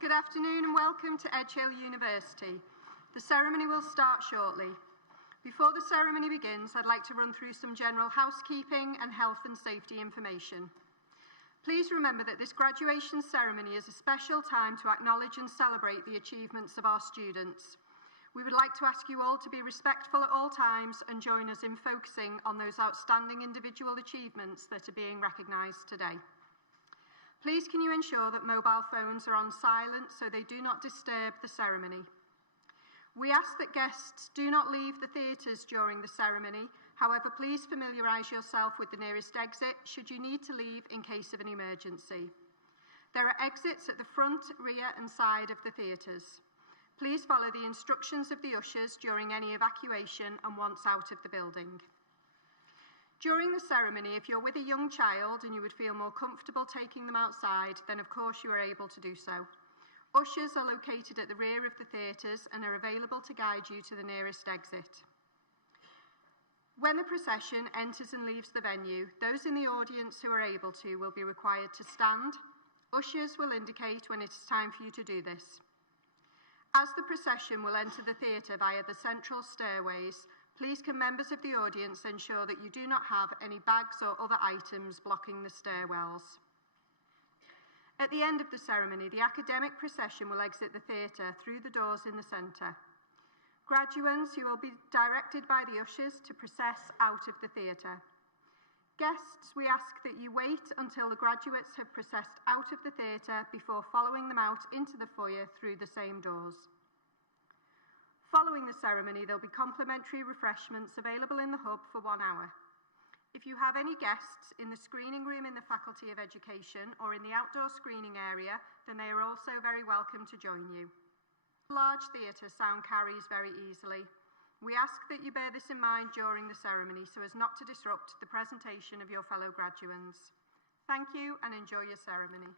Good afternoon and welcome to Edge Hill University. The ceremony will start shortly. Before the ceremony begins, I'd like to run through some general housekeeping and health and safety information. Please remember that this graduation ceremony is a special time to acknowledge and celebrate the achievements of our students. We would like to ask you all to be respectful at all times and join us in focusing on those outstanding individual achievements that are being recognised today. Please can you ensure that mobile phones are on silent so they do not disturb the ceremony. We ask that guests do not leave the theatres during the ceremony. However, please familiarise yourself with the nearest exit should you need to leave in case of an emergency. There are exits at the front, rear and side of the theatres. Please follow the instructions of the ushers during any evacuation and once out of the building. During the ceremony, if you're with a young child and you would feel more comfortable taking them outside, then of course you are able to do so. Ushers are located at the rear of the theatres and are available to guide you to the nearest exit. When the procession enters and leaves the venue, those in the audience who are able to will be required to stand. Ushers will indicate when it is time for you to do this. As the procession will enter the theatre via the central stairways, please can members of the audience ensure that you do not have any bags or other items blocking the stairwells. At the end of the ceremony, the academic procession will exit the theatre through the doors in the centre. Graduates, you will be directed by the ushers to process out of the theatre. Guests, we ask that you wait until the graduates have processed out of the theatre before following them out into the foyer through the same doors. Following the ceremony, there will be complimentary refreshments available in the hub for 1 hour. If you have any guests in the screening room in the Faculty of Education or in the outdoor screening area, then they are also very welcome to join you. In a large theatre, sound carries very easily. We ask that you bear this in mind during the ceremony so as not to disrupt the presentation of your fellow graduands. Thank you and enjoy your ceremony.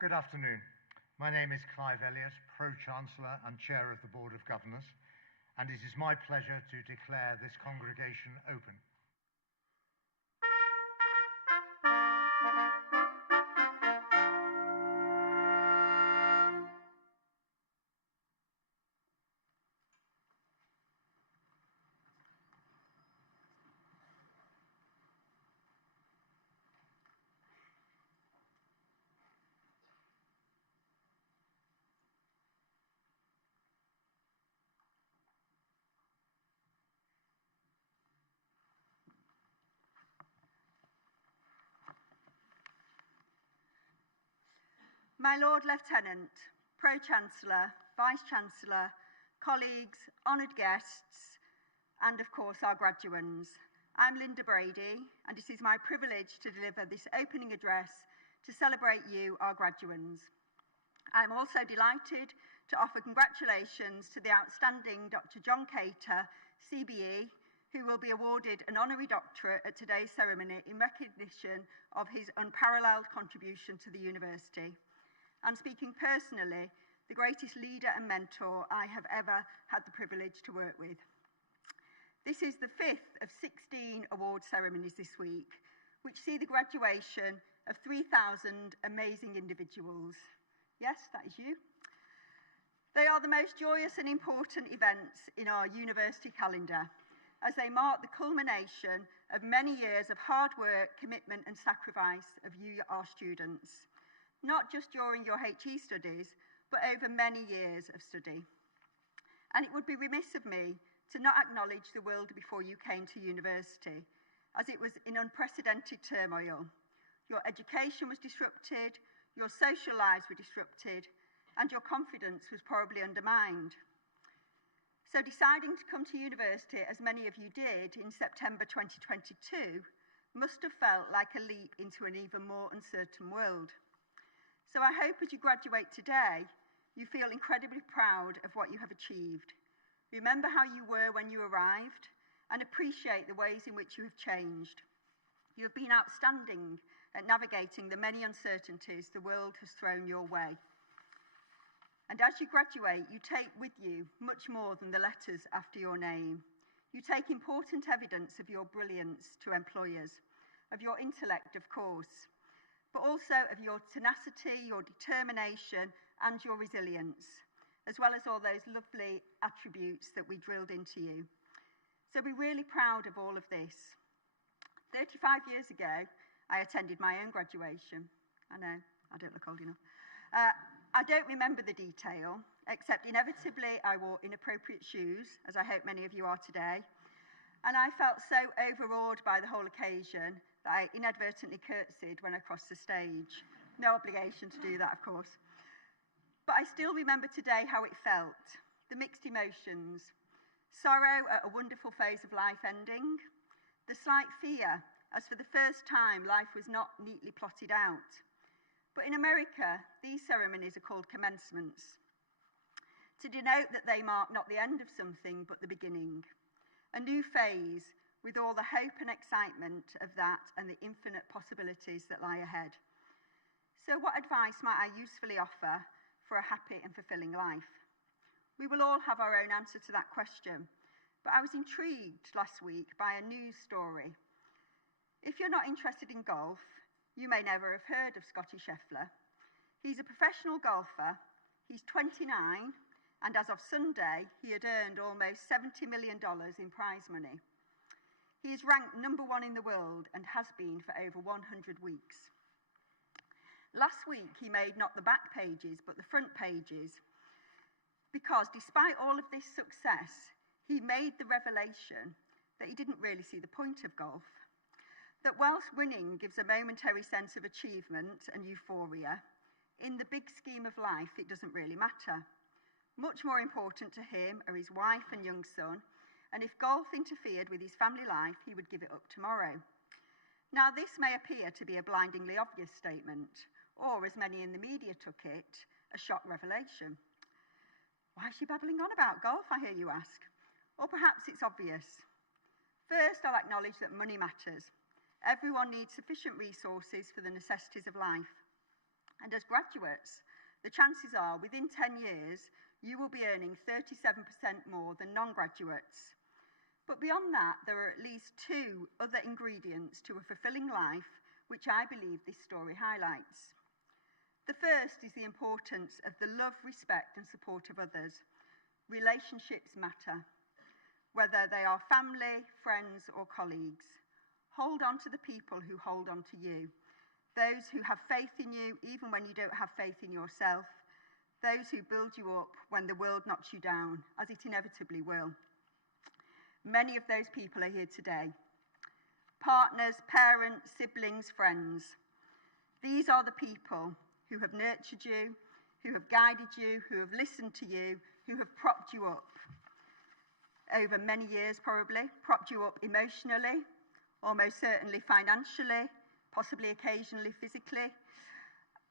Good afternoon. My name is Clive Elliott, Pro-Chancellor and Chair of the Board of Governors, and it is my pleasure to declare this congregation open. My Lord Lieutenant, Pro-Chancellor, Vice-Chancellor, colleagues, honoured guests, and of course our graduands. I'm Linda Brady, and it is my privilege to deliver this opening address to celebrate you, our graduands. I'm also delighted to offer congratulations to the outstanding Dr. John Cater, CBE, who will be awarded an honorary doctorate at today's ceremony in recognition of his unparalleled contribution to the university. And speaking personally, the greatest leader and mentor I have ever had the privilege to work with. This is the 5th of 16 award ceremonies this week, which see the graduation of 3,000 amazing individuals. Yes, that is you. They are the most joyous and important events in our university calendar, as they mark the culmination of many years of hard work, commitment and sacrifice of you, our students. Not just during your HE studies, but over many years of study. And it would be remiss of me to not acknowledge the world before you came to university, as it was in unprecedented turmoil. Your education was disrupted, your social lives were disrupted, and your confidence was probably undermined. So deciding to come to university, as many of you did in September 2022, must have felt like a leap into an even more uncertain world. So I hope as you graduate today, you feel incredibly proud of what you have achieved. Remember how you were when you arrived and appreciate the ways in which you have changed. You have been outstanding at navigating the many uncertainties the world has thrown your way. And as you graduate, you take with you much more than the letters after your name. You take important evidence of your brilliance to employers, of your intellect, of course, but also of your tenacity, your determination, and your resilience, as well as all those lovely attributes that we drilled into you. So we're really proud of all of this. 35 years ago, I attended my own graduation. I know, I don't look old enough. I don't remember the detail, except inevitably I wore inappropriate shoes, as I hope many of you are today. And I felt so overawed by the whole occasion that I inadvertently curtsied when I crossed the stage. No obligation to do that, of course. But I still remember today how it felt, the mixed emotions, sorrow at a wonderful phase of life ending, the slight fear, as for the first time life was not neatly plotted out. But in America, these ceremonies are called commencements, to denote that they mark not the end of something, but the beginning. A new phase, with all the hope and excitement of that and the infinite possibilities that lie ahead. So what advice might I usefully offer for a happy and fulfilling life? We will all have our own answer to that question, but I was intrigued last week by a news story. If you're not interested in golf, you may never have heard of Scotty Scheffler. He's a professional golfer, he's 29, and as of Sunday, he had earned almost $70 million in prize money. He is ranked #1 in the world and has been for over 100 weeks. Last week, he made not the back pages, but the front pages, because despite all of this success, he made the revelation that he didn't really see the point of golf. That whilst winning gives a momentary sense of achievement and euphoria, in the big scheme of life, it doesn't really matter. Much more important to him are his wife and young son, and if golf interfered with his family life, he would give it up tomorrow. Now, this may appear to be a blindingly obvious statement, or as many in the media took it, a shock revelation. Why is she babbling on about golf, I hear you ask? Or perhaps it's obvious. First, I'll acknowledge that money matters. Everyone needs sufficient resources for the necessities of life. And as graduates, the chances are within 10 years, you will be earning 37% more than non-graduates. But beyond that, there are at least 2 other ingredients to a fulfilling life, which I believe this story highlights. The first is the importance of the love, respect, and support of others. Relationships matter, whether they are family, friends, or colleagues. Hold on to the people who hold on to you. Those who have faith in you, even when you don't have faith in yourself. Those who build you up when the world knocks you down, as it inevitably will. Many of those people are here today. Partners, parents, siblings, friends. These are the people who have nurtured you, who have guided you, who have listened to you, who have propped you up over many years probably, propped you up emotionally, almost certainly financially, possibly occasionally physically.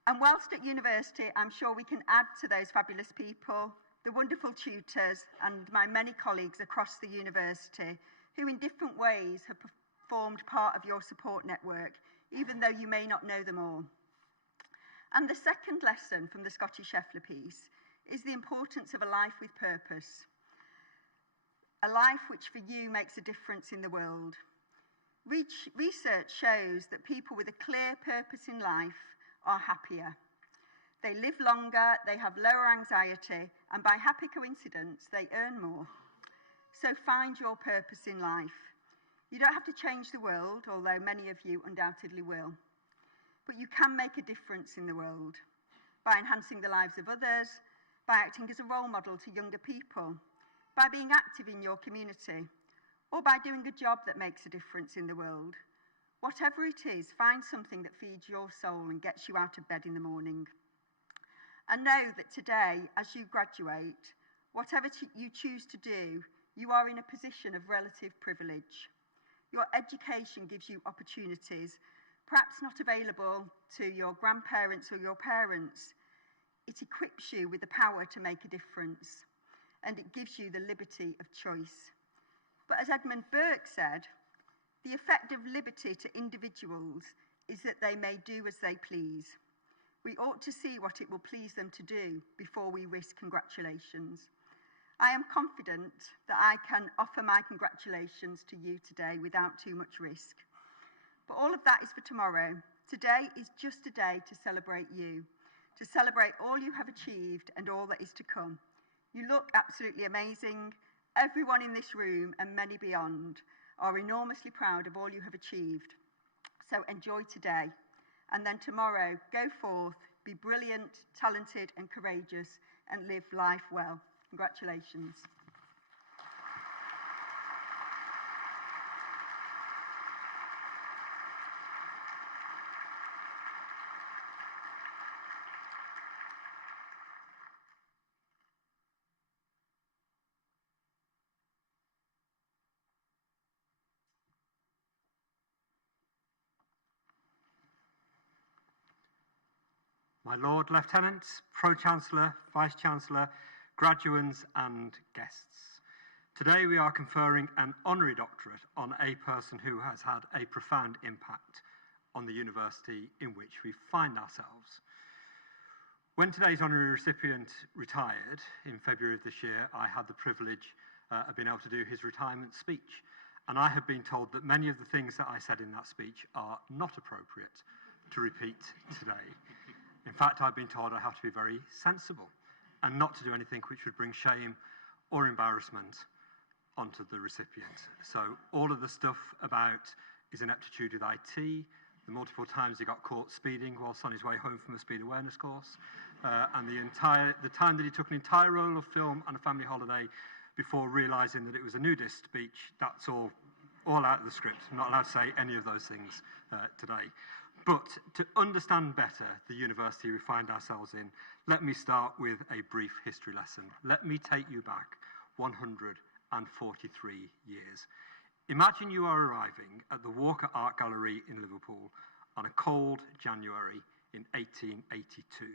And whilst at university, I'm sure we can add to those fabulous people, the wonderful tutors and my many colleagues across the university who in different ways have formed part of your support network, even though you may not know them all. And the second lesson from the Scotty Scheffler piece is the importance of a life with purpose. A life which for you makes a difference in the world. Research shows that people with a clear purpose in life are happier. They live longer, they have lower anxiety, and by happy coincidence, they earn more. So find your purpose in life. You don't have to change the world, although many of you undoubtedly will. But you can make a difference in the world by enhancing the lives of others, by acting as a role model to younger people, by being active in your community, or by doing a job that makes a difference in the world. Whatever it is, find something that feeds your soul and gets you out of bed in the morning. And know that today, as you graduate, whatever you choose to do, you are in a position of relative privilege. Your education gives you opportunities, perhaps not available to your grandparents or your parents. It equips you with the power to make a difference, and it gives you the liberty of choice. But as Edmund Burke said, the effect of liberty to individuals is that they may do as they please. We ought to see what it will please them to do before we risk congratulations. I am confident that I can offer my congratulations to you today without too much risk. But all of that is for tomorrow. Today is just a day to celebrate you, to celebrate all you have achieved and all that is to come. You look absolutely amazing. Everyone in this room and many beyond are enormously proud of all you have achieved. So enjoy today. And then tomorrow, go forth, be brilliant, talented, and courageous, and live life well. Congratulations. my Lord Lieutenants, Pro-Chancellor, Vice-Chancellor, graduands and guests. Today we are conferring an honorary doctorate on a person who has had a profound impact on the university in which we find ourselves. When today's honorary recipient retired in February of this year, I had the privilege of being able to do his retirement speech. And I have been told that many of the things that I said in that speech are not appropriate to repeat today. In fact, I've been told I have to be very sensible and not to do anything which would bring shame or embarrassment onto the recipient. So all of the stuff about his ineptitude with IT, the multiple times he got caught speeding whilst on his way home from a speed awareness course, and the time that he took an entire roll of film on a family holiday before realising that it was a nudist speech, that's all out of the script. I'm not allowed to say any of those things today. But to understand better the university we find ourselves in, let me start with a brief history lesson. Let me take you back 143 years. Imagine you are arriving at the Walker Art Gallery in Liverpool on a cold January in 1882.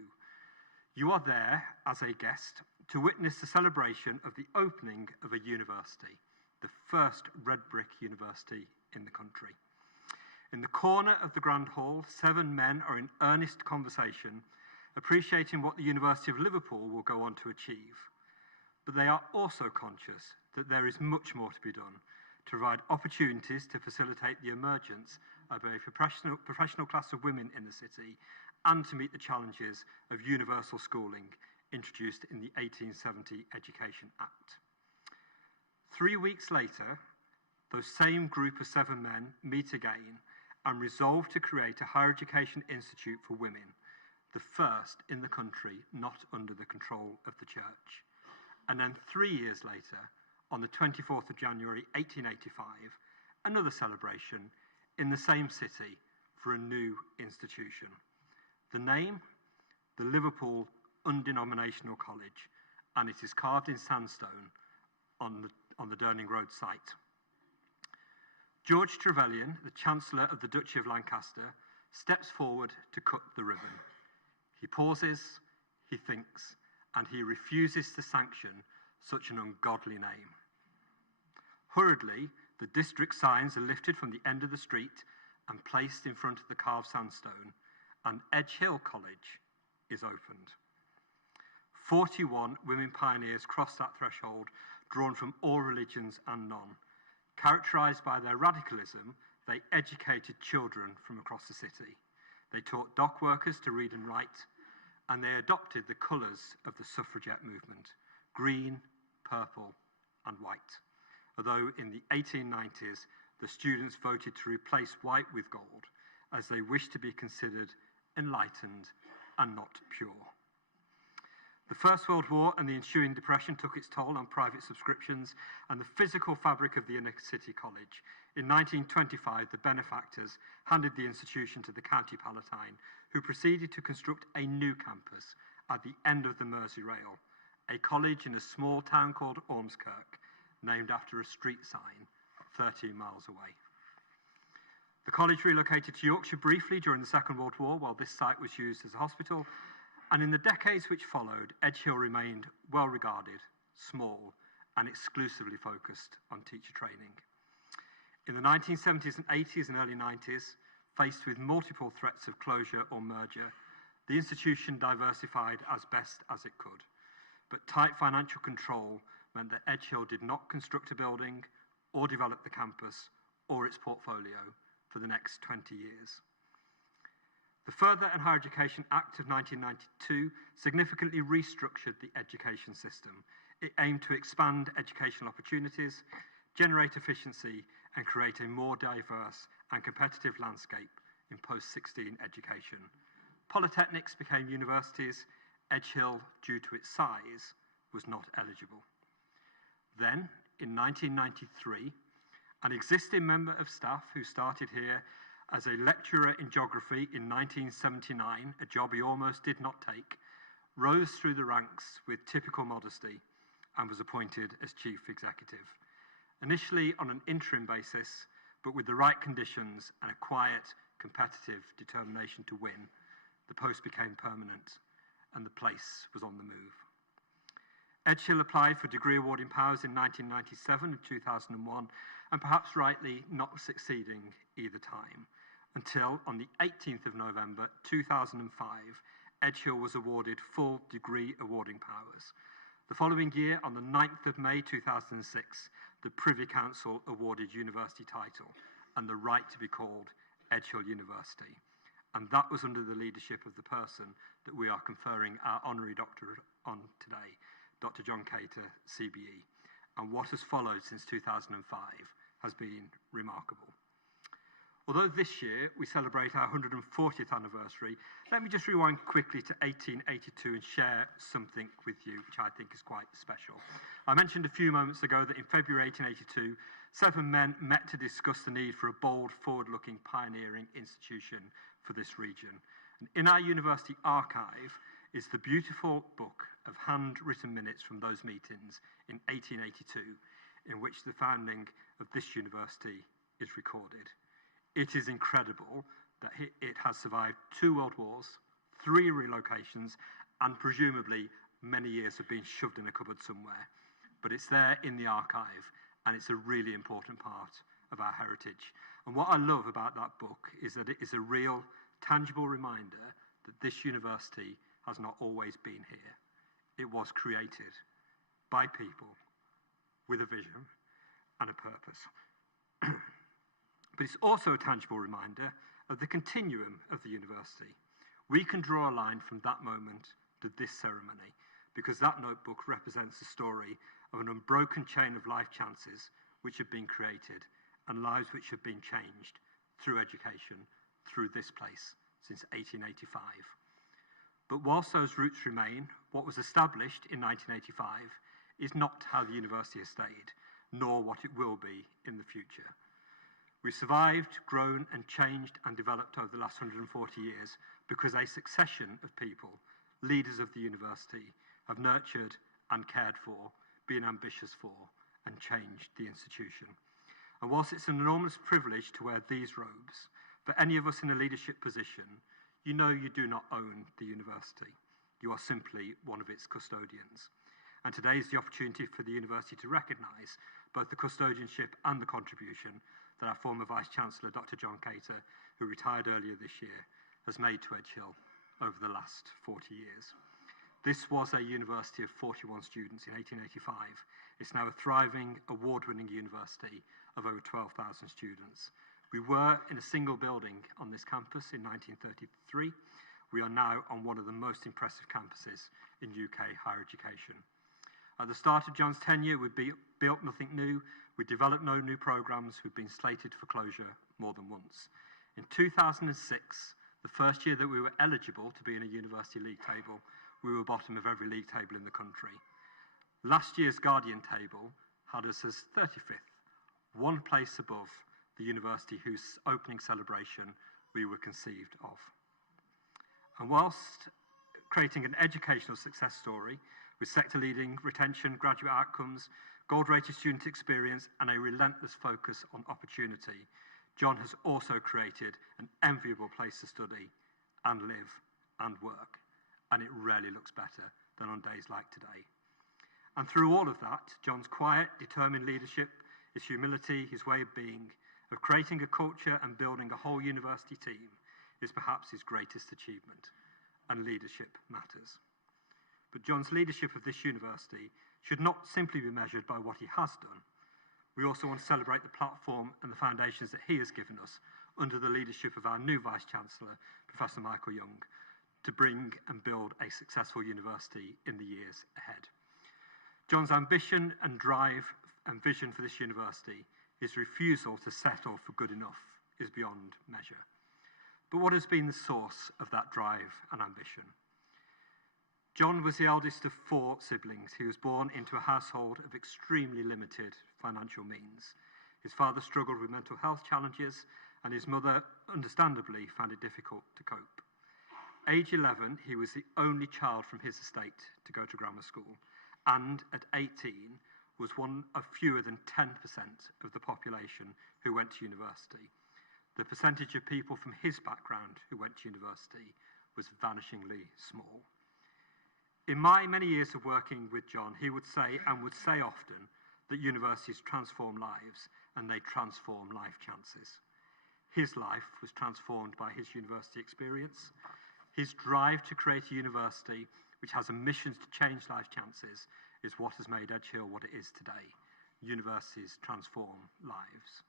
You are there as a guest to witness the celebration of the opening of a university, the first red brick university in the country. In the corner of the Grand Hall, 7 men are in earnest conversation, appreciating what the University of Liverpool will go on to achieve. But they are also conscious that there is much more to be done to provide opportunities to facilitate the emergence of a professional class of women in the city and to meet the challenges of universal schooling introduced in the 1870 Education Act. 3 weeks later, those same group of 7 men meet again and resolve to create a higher education institute for women, the first in the country not under the control of the church. And then 3 years later, on the 24th of January 1885, another celebration in the same city for a new institution. The name, the Liverpool Undenominational College, and it is carved in sandstone on the Durning Road site. George Trevelyan, the Chancellor of the Duchy of Lancaster, steps forward to cut the ribbon. He pauses, he thinks, and he refuses to sanction such an ungodly name. Hurriedly, the district signs are lifted from the end of the street and placed in front of the carved sandstone, and Edge Hill College is opened. 41 women pioneers crossed that threshold, drawn from all religions and none. Characterised by their radicalism, they educated children from across the city. They taught dock workers to read and write, and they adopted the colours of the suffragette movement, green, purple, and white. Although in the 1890s, the students voted to replace white with gold, as they wished to be considered enlightened and not pure. The First World War and the ensuing depression took its toll on private subscriptions and the physical fabric of the inner city college. In 1925, the benefactors handed the institution to the County Palatine, who proceeded to construct a new campus at the end of the Merseyrail, a college in a small town called Ormskirk, named after a street sign 13 miles away. The college relocated to Yorkshire briefly during the Second World War while this site was used as a hospital, and in the decades which followed, Edge Hill remained well regarded, small, and exclusively focused on teacher training. In the 1970s and 80s and early 90s, faced with multiple threats of closure or merger, the institution diversified as best as it could. But tight financial control meant that Edge Hill did not construct a building or develop the campus or its portfolio for the next 20 years. The Further and Higher Education Act of 1992 significantly restructured the education system. It aimed to expand educational opportunities, generate efficiency, and create a more diverse and competitive landscape in post-16 education. Polytechnics became universities. Edge Hill, due to its size, was not eligible. Then, in 1993, an existing member of staff who started here as a lecturer in geography in 1979, a job he almost did not take, rose through the ranks with typical modesty and was appointed as chief executive. Initially on an interim basis, but with the right conditions and a quiet, competitive determination to win, the post became permanent, and the place was on the move. Edgehill applied for degree awarding powers in 1997 and 2001, and perhaps rightly not succeeding either time, until on the 18th of November 2005, Edgehill was awarded full degree awarding powers. The following year, on the 9th of May 2006, the Privy Council awarded university title and the right to be called Edgehill University. And that was under the leadership of the person that we are conferring our honorary doctorate on today, Dr. John Cater, CBE. And what has followed since 2005 has been remarkable. Although this year we celebrate our 140th anniversary, let me just rewind quickly to 1882 and share something with you which I think is quite special. I mentioned a few moments ago that in February 1882, 7 men met to discuss the need for a bold, forward-looking, pioneering institution for this region. And in our university archive is the beautiful book of handwritten minutes from those meetings in 1882, in which the founding of this university is recorded. It is incredible that it has survived 2 world wars, 3 relocations, and presumably many years of being shoved in a cupboard somewhere. But it's there in the archive, and it's a really important part of our heritage. And what I love about that book is that it is a real, tangible reminder that this university has not always been here. It was created by people with a vision and a purpose. But it's also a tangible reminder of the continuum of the university. We can draw a line from that moment to this ceremony, because that notebook represents the story of an unbroken chain of life chances which have been created and lives which have been changed through education, through this place, since 1885. But whilst those roots remain, what was established in 1985 is not how the university has stayed, nor what it will be in the future. We've survived, grown and changed and developed over the last 140 years because a succession of people, leaders of the university, have nurtured and cared for, been ambitious for and changed the institution. And whilst it's an enormous privilege to wear these robes, for any of us in a leadership position, you know you do not own the university. You are simply one of its custodians. And today is the opportunity for the university to recognise both the custodianship and the contribution that our former Vice-Chancellor, Dr. John Cater, who retired earlier this year, has made to Edgehill over the last 40 years. This was a university of 41 students in 1885. It's now a thriving, award-winning university of over 12,000 students. We were in a single building on this campus in 1933. We are now on one of the most impressive campuses in UK higher education. At the start of John's tenure, we built nothing new. We developed no new programmes. We've been slated for closure more than once. In 2006, the first year that we were eligible to be in a university league table, we were bottom of every league table in the country. Last year's Guardian table had us as 35th, one place above the university whose opening celebration we were conceived of. And whilst creating an educational success story with sector-leading retention, graduate outcomes, gold-rated student experience, and a relentless focus on opportunity, John has also created an enviable place to study and live and work, and it rarely looks better than on days like today. And through all of that, John's quiet, determined leadership, his humility, his way of being, of creating a culture and building a whole university team, is perhaps his greatest achievement, and leadership matters. But John's leadership of this university should not simply be measured by what he has done. We also want to celebrate the platform and the foundations that he has given us under the leadership of our new Vice-Chancellor, Professor Michael Young, to bring and build a successful university in the years ahead. John's ambition and drive and vision for this university, his refusal to settle for good enough, is beyond measure. But what has been the source of that drive and ambition? John was the eldest of 4 siblings. He was born into a household of extremely limited financial means. His father struggled with mental health challenges, and his mother, understandably, found it difficult to cope. Age 11, he was the only child from his estate to go to grammar school, and at 18, was one of fewer than 10% of the population who went to university. The percentage of people from his background who went to university was vanishingly small. In my many years of working with John, he would say, and would say often, that universities transform lives and they transform life chances. His life was transformed by his university experience. His drive to create a university which has a mission to change life chances is what has made Edge Hill what it is today. Universities transform lives,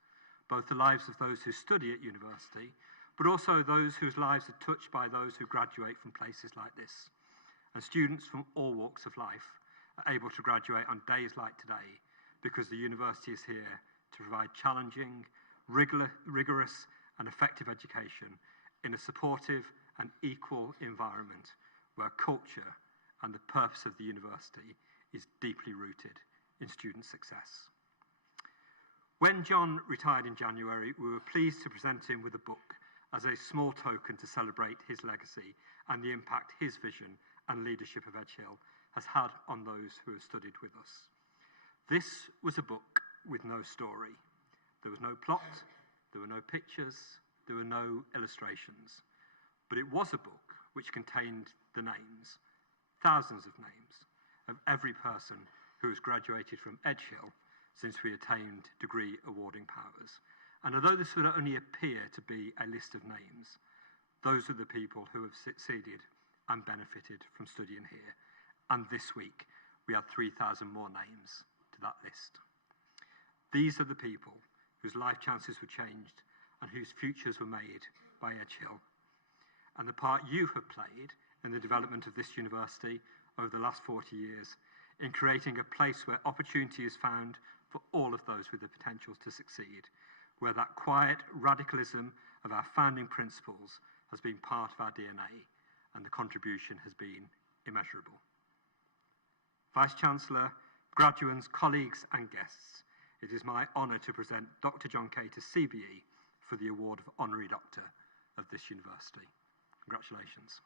both the lives of those who study at university, but also those whose lives are touched by those who graduate from places like this. And students from all walks of life are able to graduate on days like today because the university is here to provide challenging, rigorous and effective education in a supportive and equal environment where culture and the purpose of the university is deeply rooted in student success. When John retired in January, we were pleased to present him with a book as a small token to celebrate his legacy and the impact his vision and leadership of Edge Hill has had on those who have studied with us. This was a book with no story. There was no plot, there were no pictures, there were no illustrations, but it was a book which contained the names, thousands of names, of every person who has graduated from Edge Hill since we attained degree awarding powers. And although this would only appear to be a list of names, those are the people who have succeeded and benefited from studying here. And this week, we had 3,000 more names to that list. These are the people whose life chances were changed and whose futures were made by Edge Hill. And the part you have played in the development of this university over the last 40 years in creating a place where opportunity is found for all of those with the potential to succeed, where that quiet radicalism of our founding principles has been part of our DNA, and the contribution has been immeasurable. Vice-Chancellor, graduates, colleagues and guests, it is my honour to present Dr. John Cater, CBE, for the award of Honorary Doctor of this university. Congratulations.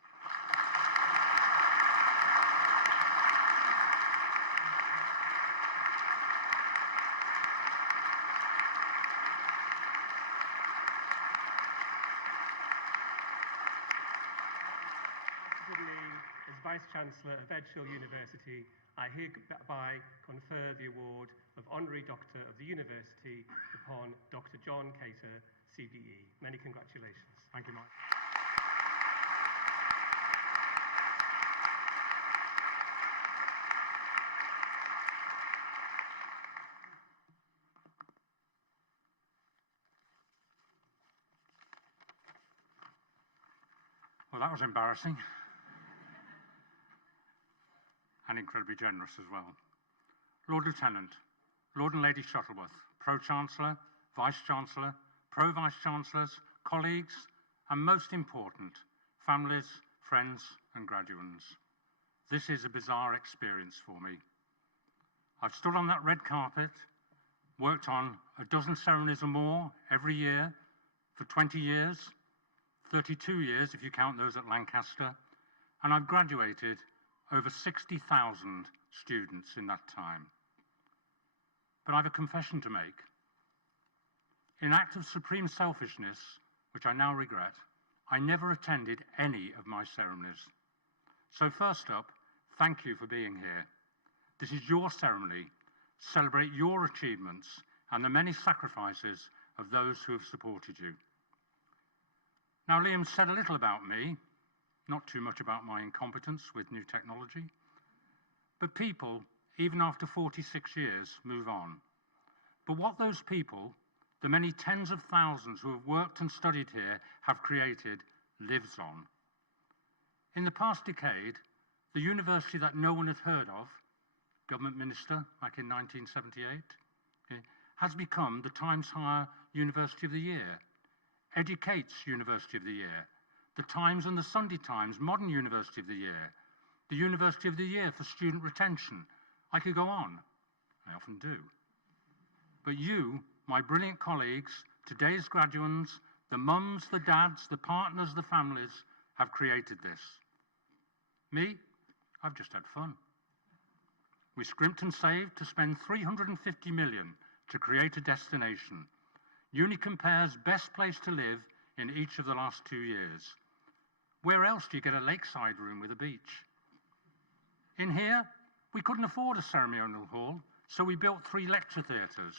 As Vice-Chancellor of Edge Hill University, I hereby confer the award of Honorary Doctor of the University upon Dr. John Cater, CBE. Many congratulations. Thank you, Mike. Well, that was embarrassing. And incredibly generous as well. Lord Lieutenant, Lord and Lady Shuttleworth, Pro-Chancellor, Vice-Chancellor, Pro-Vice-Chancellors, colleagues, and most important, families, friends and graduands. This is a bizarre experience for me. I've stood on that red carpet, worked on a dozen ceremonies or more every year for 20 years, 32 years if you count those at Lancaster, and I've graduated over 60,000 students in that time. But I have a confession to make. In act of supreme selfishness, which I now regret, I never attended any of my ceremonies. So first up, thank you for being here. This is your ceremony. Celebrate your achievements and the many sacrifices of those who have supported you. Now, Liam said a little about me, not too much about my incompetence with new technology, but people, even after 46 years, move on. But what those people, the many tens of thousands who have worked and studied here, have created, lives on. In the past decade, the university that no one had heard of, government minister back in 1978, has become the Times Higher University of the Year, Educate's University of the Year, the Times and the Sunday Times Modern University of the Year, the University of the Year for Student Retention. I could go on. I often do. But you, my brilliant colleagues, today's graduates, the mums, the dads, the partners, the families, have created this. Me, I've just had fun. We scrimped and saved to spend 350 million to create a destination. Unicompare's best place to live in each of the last 2 years. Where else do you get a lakeside room with a beach? In here, we couldn't afford a ceremonial hall, so we built 3 lecture theatres,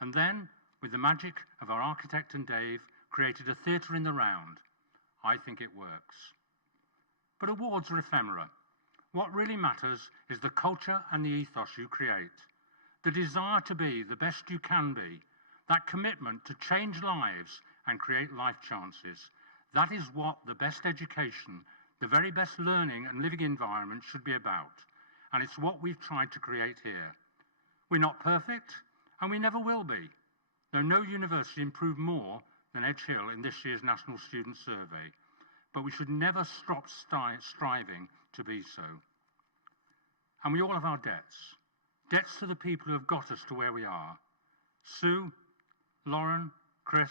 and then, with the magic of our architect and Dave, created a theatre in the round. I think it works. But awards are ephemera. What really matters is the culture and the ethos you create, the desire to be the best you can be, that commitment to change lives and create life chances. That is what the best education, the very best learning and living environment should be about, and it's what we've tried to create here. We're not perfect, and we never will be, though no university improved more than Edge Hill in this year's National Student Survey, but we should never stop striving to be so. And we all have our debts. Debts to the people who have got us to where we are. Sue, Lauren, Chris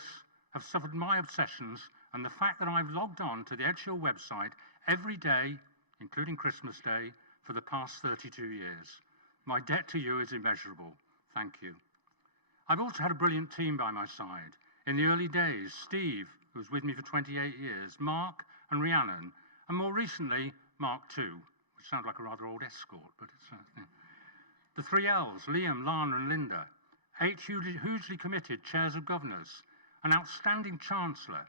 have suffered my obsessions and the fact that I've logged on to the Edge Hill website every day, including Christmas Day, for the past 32 years. My debt to you is immeasurable. Thank you. I've also had a brilliant team by my side. In the early days, Steve, who was with me for 28 years, Mark and Rhiannon, and more recently, Mark too, which sounds like a rather old escort, but it's... The 3 Ls, Liam, Lana and Linda, 8 hugely committed chairs of governors, an outstanding chancellor,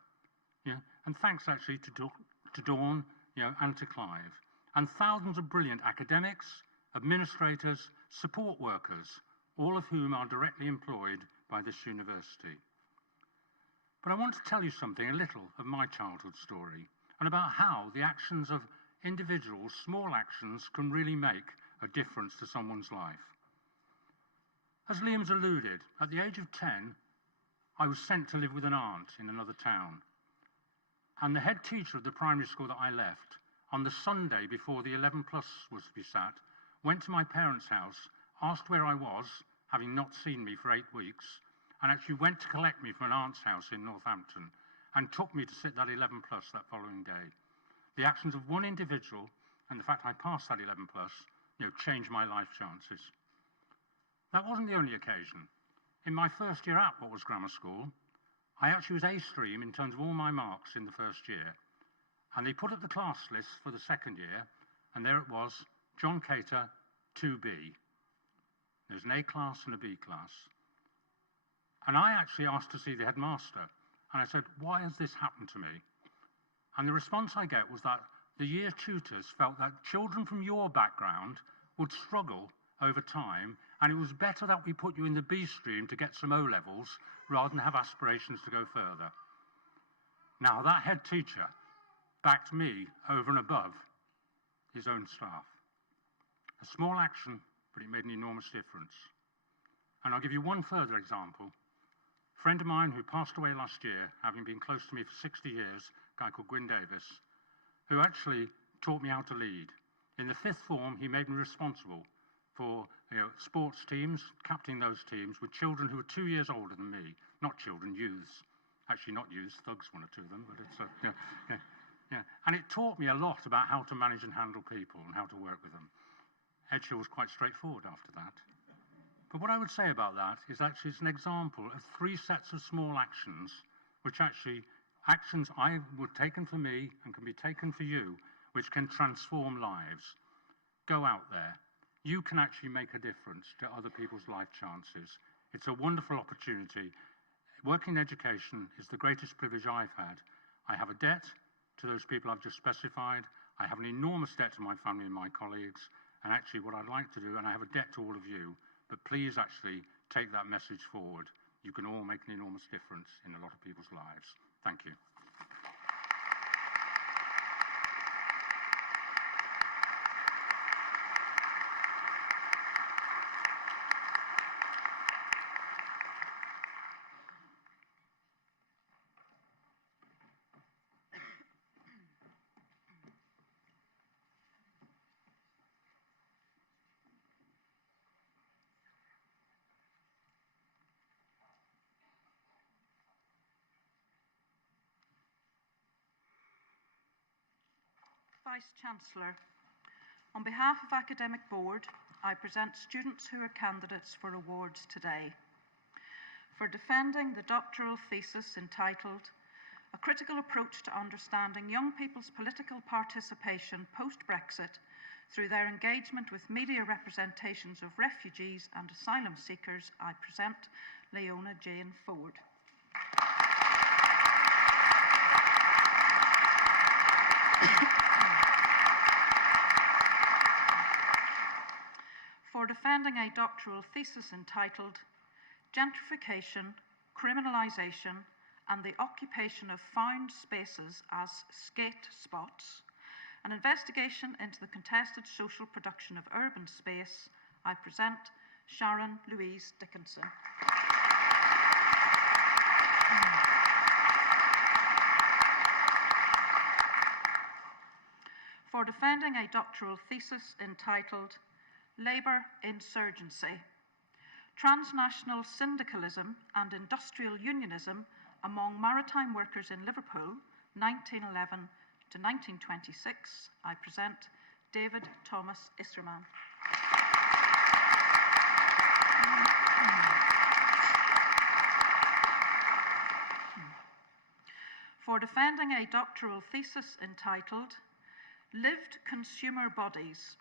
and thanks actually to Dawn and to Clive, and thousands of brilliant academics, administrators, support workers, all of whom are directly employed by this university. But I want to tell you something, a little of my childhood story, and about how the actions of individuals, small actions, can really make a difference to someone's life. As Liam's alluded, at the age of 10, I was sent to live with an aunt in another town. And the head teacher of the primary school that I left, on the Sunday before the 11 plus was to be sat, went to my parents' house, asked where I was, having not seen me for 8 weeks, and actually went to collect me from an aunt's house in Northampton, and took me to sit that 11 plus that following day. The actions of one individual, and the fact I passed that 11 plus, changed my life chances. That wasn't the only occasion. In my first year at what was grammar school, I actually was A stream in terms of all my marks in the first year. And they put up the class list for the second year, and there it was, John Cater, 2B. There's an A class and a B class. And I actually asked to see the headmaster, and I said, why has this happened to me? And the response I get was that the year tutors felt that children from your background would struggle over time, and it was better that we put you in the B stream to get some O levels rather than have aspirations to go further. Now, that head teacher backed me over and above his own staff. A small action, but it made an enormous difference. And I'll give you one further example. A friend of mine who passed away last year, having been close to me for 60 years, a guy called Gwyn Davis, who actually taught me how to lead. In the 5th form, he made me responsible for sports teams, captaining those teams with children who were 2 years older than me. Not children, youths. Actually, not youths, thugs, 1 or 2 of them, but it's... And it taught me a lot about how to manage and handle people and how to work with them. Edge Hill was quite straightforward after that. But what I would say about that is actually it's an example of 3 sets of small actions, which actually, actions I would taken for me and can be taken for you, which can transform lives. Go out there. You can actually make a difference to other people's life chances. It's a wonderful opportunity. Working in education is the greatest privilege I've had. I have a debt to those people I've just specified. I have an enormous debt to my family and my colleagues. And actually what I'd like to do, and I have a debt to all of you, but please actually take that message forward. You can all make an enormous difference in a lot of people's lives. Thank you. Vice-Chancellor, on behalf of Academic Board, I present students who are candidates for awards today. For defending the doctoral thesis entitled a critical approach to understanding young people's political participation post-Brexit through their engagement with media representations of refugees and asylum seekers, I present Leona Jane Ford. For defending a doctoral thesis entitled Gentrification, Criminalisation and the Occupation of Found Spaces as Skate Spots, an investigation into the contested social production of urban space, I present Sharon Louise Dickinson. For defending a doctoral thesis entitled Labour Insurgency, Transnational Syndicalism and Industrial Unionism among Maritime Workers in Liverpool, 1911 to 1926, I present David Thomas Isserman. For defending a doctoral thesis entitled Lived Consumer Bodies,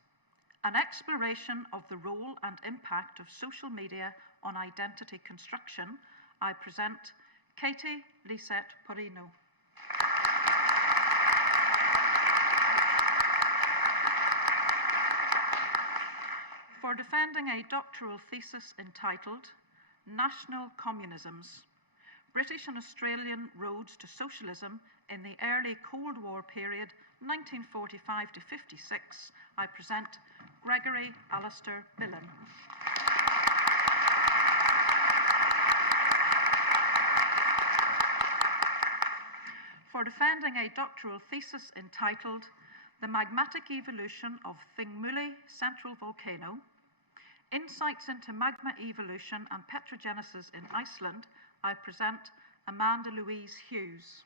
an exploration of the role and impact of social media on identity construction, I present Katie Lisette Porino. For defending a doctoral thesis entitled National Communisms, British and Australian Roads to Socialism in the Early Cold War Period 1945 to 56, I present Gregory Alistair Billen. For defending a doctoral thesis entitled The Magmatic Evolution of Thingmulli Central Volcano, Insights into Magma Evolution and Petrogenesis in Iceland, I present Amanda Louise Hughes.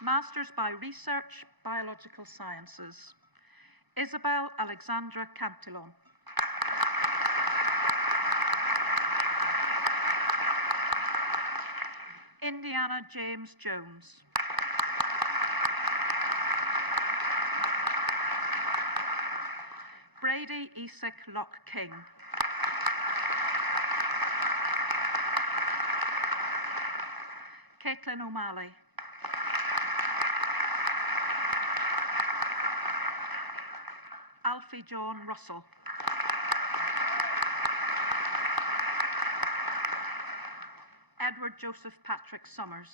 Masters by Research, Biological Sciences, Isabel Alexandra Cantillon. Indiana James Jones. Brady Isak Locke King. Caitlin O'Malley. Alfie John Russell. Edward Joseph Patrick Summers.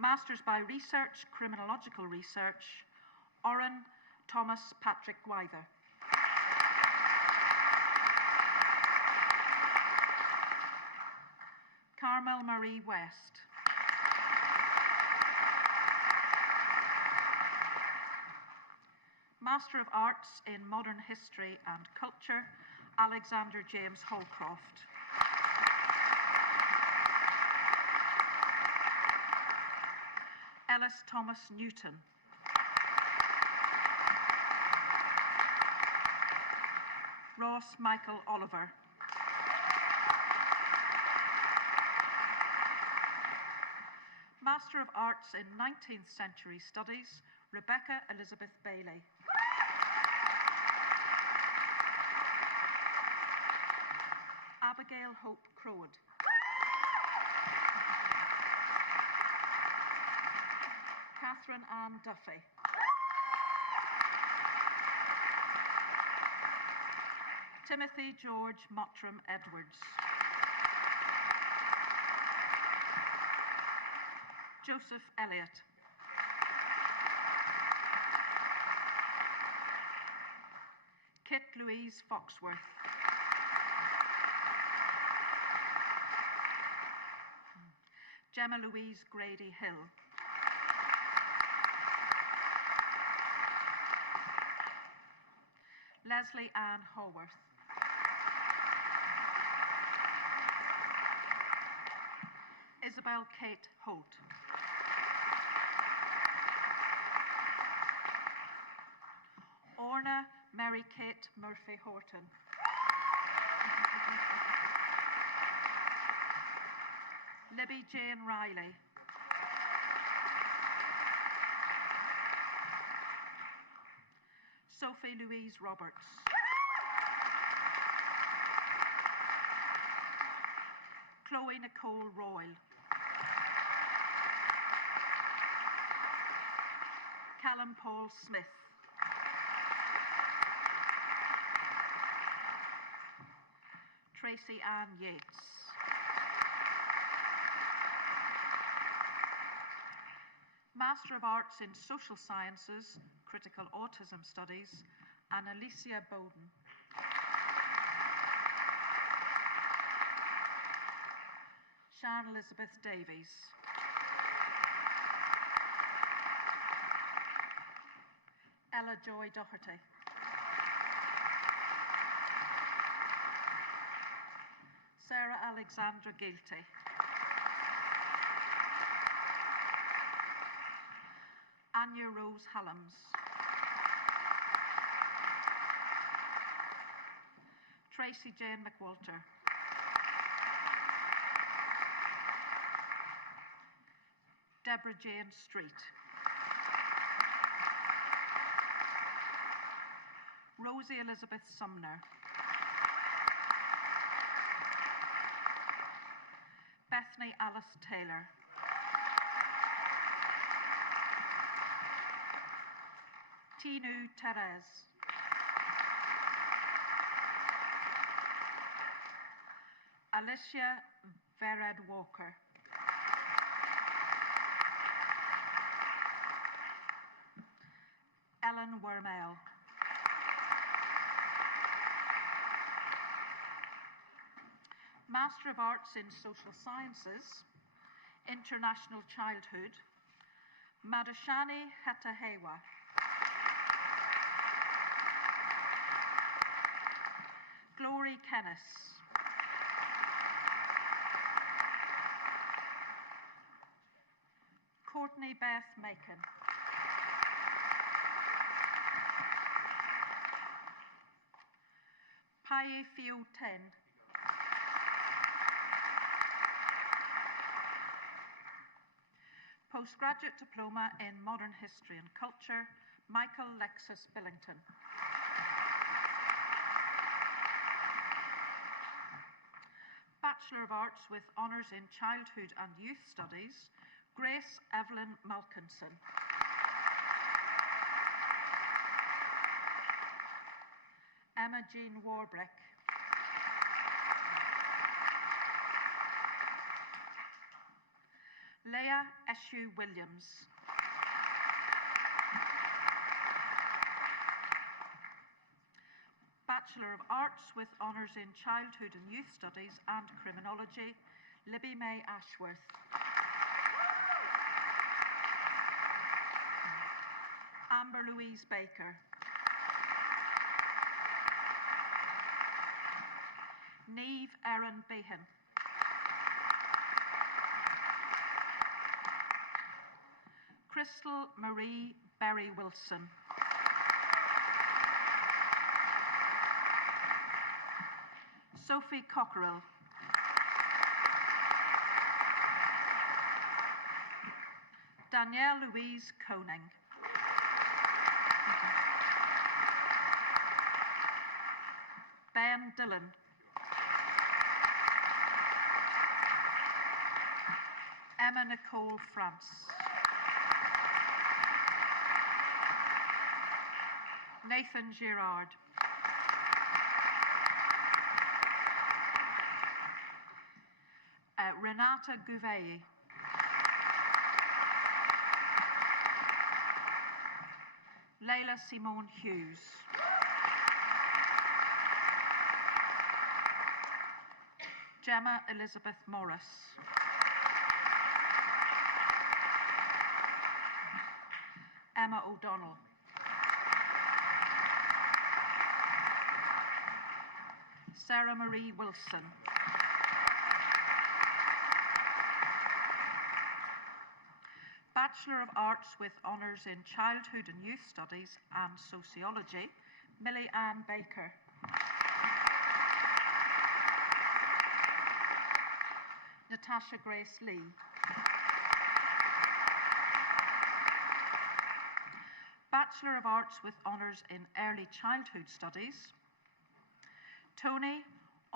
Masters by Research, Criminological Research, Oren Thomas Patrick Wyther. Carmel Marie West. Master of Arts in Modern History and Culture, Alexander James Holcroft. Ellis Thomas Newton. Ross Michael Oliver. Master of Arts in 19th Century Studies, Rebecca Elizabeth Bailey. Abigail Hope Crowd. Catherine Ann Duffy. Timothy George Mottram Edwards. Joseph Elliott. Kit Louise Foxworth. Gemma Louise Grady Hill. Leslie Ann Haworth. Isabel Kate Holt. Lorna Mary Kate Murphy Horton. Libby Jane Riley. Sophie Louise Roberts. Chloe Nicole Royal. Callum Paul Smith. Tracy Ann Yates. Master of Arts in Social Sciences, Critical Autism Studies, Annalicia Bowden. Sian Elizabeth Davies. Ella Joy Doherty. Sarah Alexandra Gilty. Anya Rose Hallams. Tracy Jane McWalter. Deborah Jane Street. Rosie Elizabeth Sumner. Bethany Alice Taylor. Tinu Therese. Alicia Vered Walker. Ellen Wormel. Master of Arts in Social Sciences, International Childhood, Madashani Hetahewa. Glory Kennis. Courtney Beth Macon. Paye Fiu Ten. Postgraduate Diploma in Modern History and Culture, Michael Lexus Billington. Bachelor of Arts with Honours in Childhood and Youth Studies, Grace Evelyn Malkinson. Emma Jean Warbrick. Leah Eshu Williams. Bachelor of Arts with Honours in Childhood and Youth Studies and Criminology, Libby May Ashworth. Amber Louise Baker. Neve Erin Behan. Crystal Marie Berry Wilson. Sophie Cockerill. Danielle Louise Koning. Ben Dillon. Emma Nicole France. Nathan Girard. Renata Gouveia. Leila Simone Hughes. Gemma Elizabeth Morris. Emma O'Donnell. Sarah Marie Wilson. Bachelor of Arts with Honours in Childhood and Youth Studies and Sociology, Millie Ann Baker. Natasha Grace Lee. Bachelor of Arts with Honours in Early Childhood Studies, Tony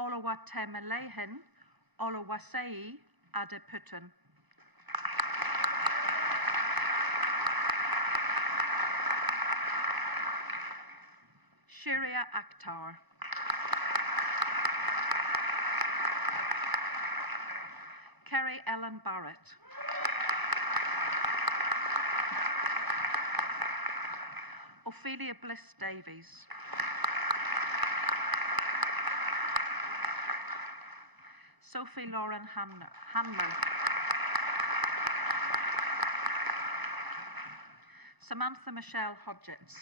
Oluwatemelehin Oluwaseyi Adeputin. Shiria Akhtar. Kerry Ellen Barrett. Ophelia Bliss Davies. Sophie Lauren Hanmer. Samantha Michelle Hodgetts.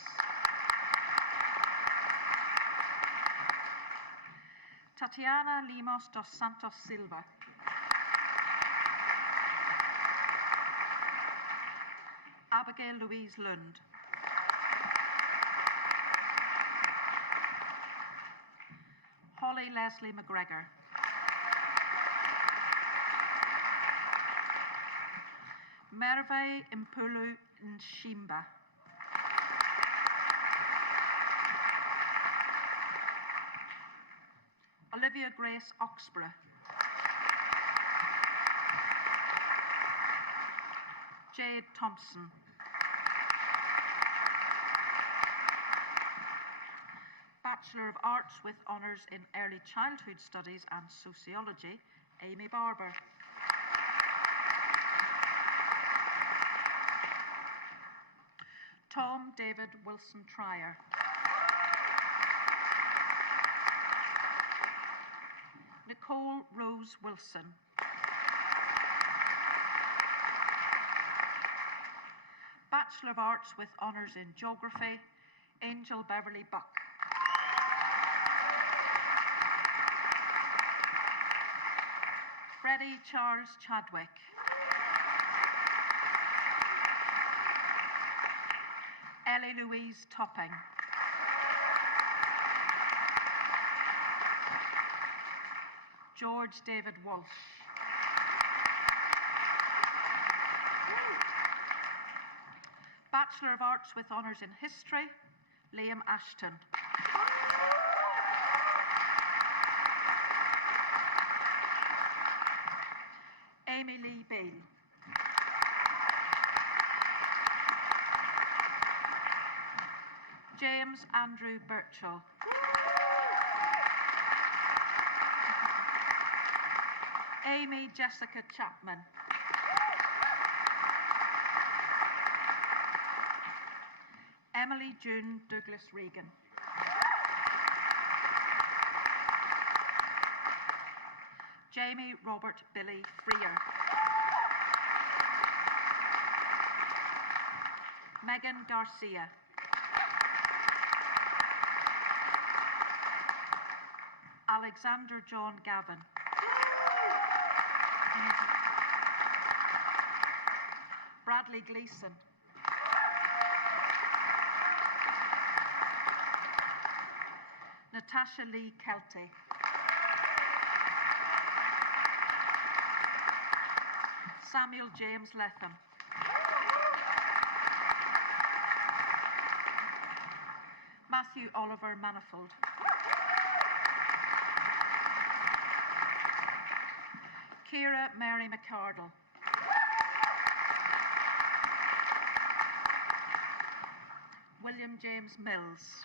Tatiana Limos dos Santos Silva. Abigail Louise Lund. Holly Leslie McGregor. Merve Impulu Nshimba. Olivia Grace Oxborough. Jade Thompson. Bachelor of Arts with Honours in Early Childhood Studies and Sociology, Amy Barber. Tom David Wilson Trier. Nicole Rose Wilson. Bachelor of Arts with Honours in Geography, Angel Beverly Buck. Freddie Charles Chadwick. Ellie Louise Topping. George David Walsh. Bachelor of Arts with Honours in History, Liam Ashton. Amy Lee Beale. James Andrew Birchall. Amy Jessica Chapman. Emily June Douglas Regan. Jamie Robert Billy Freer. Megan Garcia. Alexander John Gavin. Bradley Gleeson. Natasha Lee Kelty. Samuel James Lethem. Matthew Oliver Manifold. Ciara Mary McCardle. William James Mills.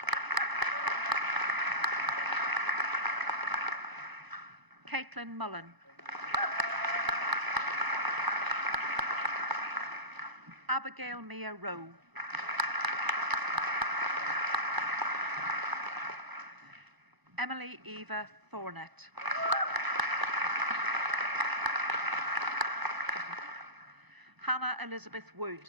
Caitlin Mullen. Abigail Mia Rowe. Emily Eva Thornett. Hannah Elizabeth Wood.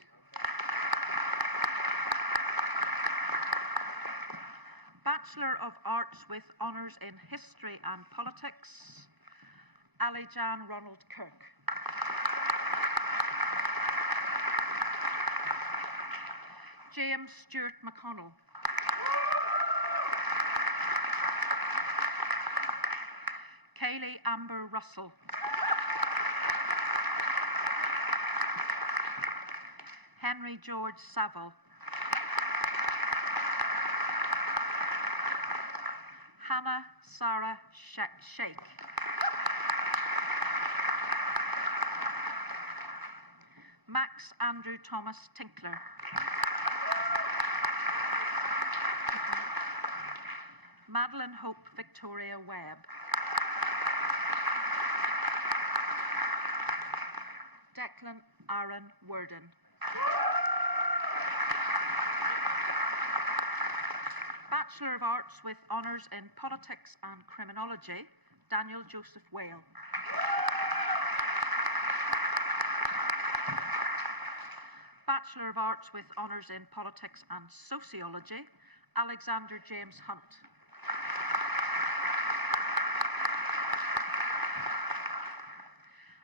Bachelor of Arts with Honours in History and Politics, Ali Jan Ronald Kirk. James Stewart McConnell. Kaylee Amber Russell. Henry George Saville. Hannah Sarah Sheikh. Max Andrew Thomas Tinkler. Madeline Hope Victoria Webb. Declan Aaron Worden. Bachelor of Arts with Honours in Politics and Criminology, Daniel Joseph Whale. Bachelor of Arts with Honours in Politics and Sociology, Alexander James Hunt.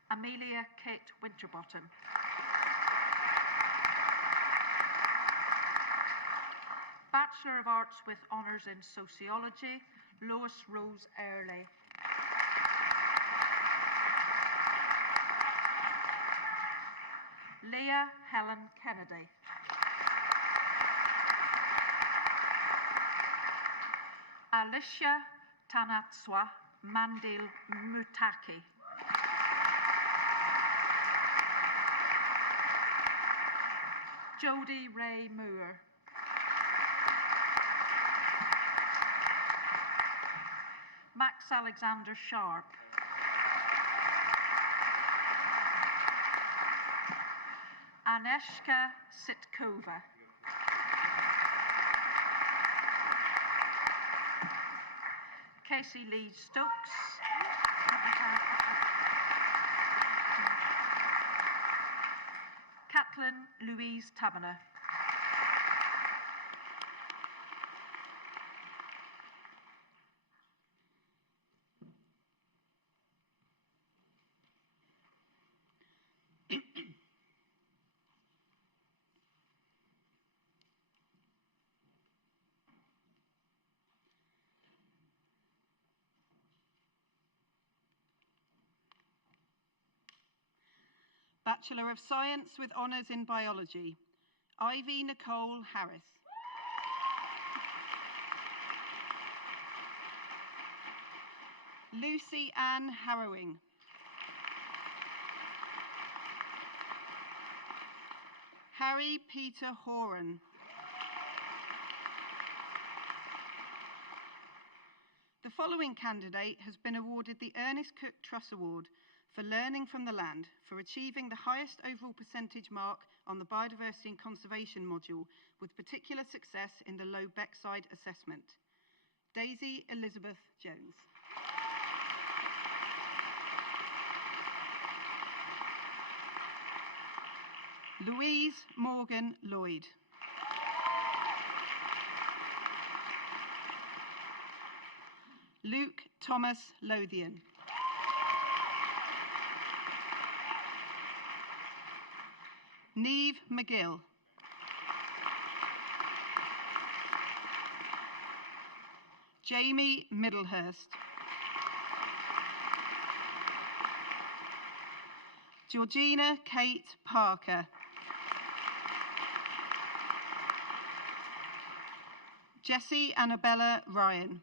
Amelia Kate Winterbottom. Bachelor of Arts with Honours in Sociology, Lois Rose Earley. Leah Helen Kennedy. Alicia Tanatswa Mandil Mutaki. Jodie Ray Moore. Max Alexander Sharp. Aneshka Sitkova. Casey Lee Stokes. Caitlin Louise Taberner. Bachelor of Science with Honours in Biology, Ivy Nicole Harris. Lucy Ann Harrowing. Harry Peter Horan. The following candidate has been awarded the Ernest Cook Truss Award for Learning from the Land for achieving the highest overall percentage mark on the Biodiversity and Conservation module with particular success in the low Beckside assessment. Daisy Elizabeth Jones. Louise Morgan Lloyd. Luke Thomas Lothian. Neve McGill. Jamie Middlehurst. Georgina Kate Parker. Jessie Annabella Ryan.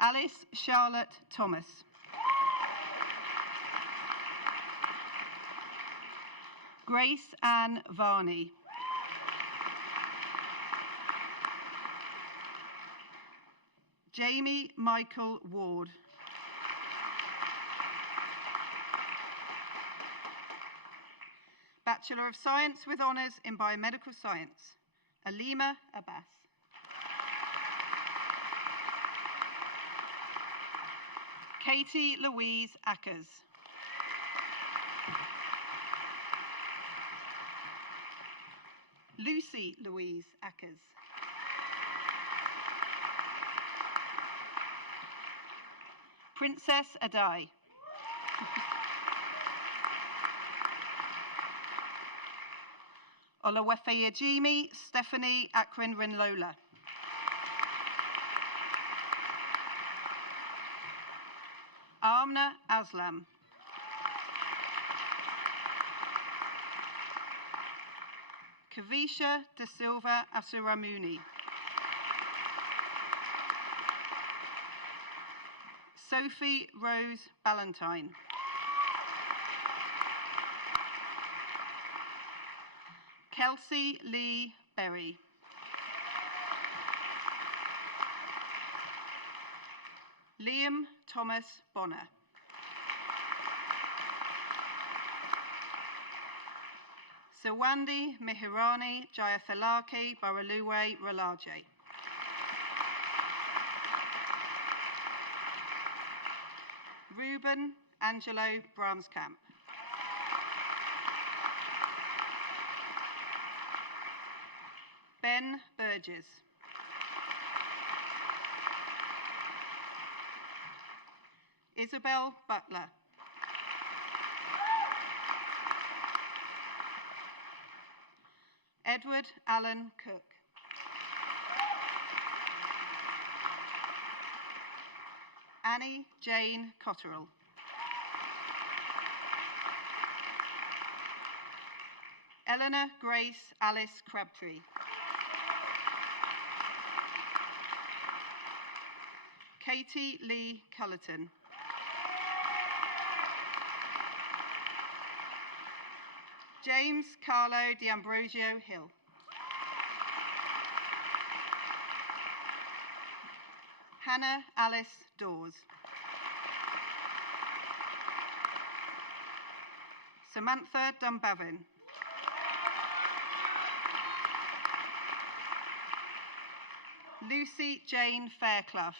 Alice Charlotte Thomas. Grace Ann Varney. Jamie Michael Ward. Bachelor of Science with Honours in Biomedical Science, Alima Abbas. Katie Louise Ackers. Lucy Louise Ackers. Princess Adai. Olawefeyajimi Stephanie Akrin-Rinlola. Amna Aslam. Kavisha De Silva Asuramuni. Sophie Rose Ballantyne. Kelsey Lee Berry. Liam Thomas Bonner. Sawandi Mihirani Jayathalake Baraluwe Ralaje. Ruben Angelo Bramskamp. Ben Burgess. Isabel Butler. Edward Allen Cook. Annie Jane Cotterill. Eleanor Grace Alice Crabtree. Katie Lee Cullerton. James Carlo D'Ambrosio Hill. Hannah Alice Dawes. Samantha Dunbavin. Lucy Jane Fairclough.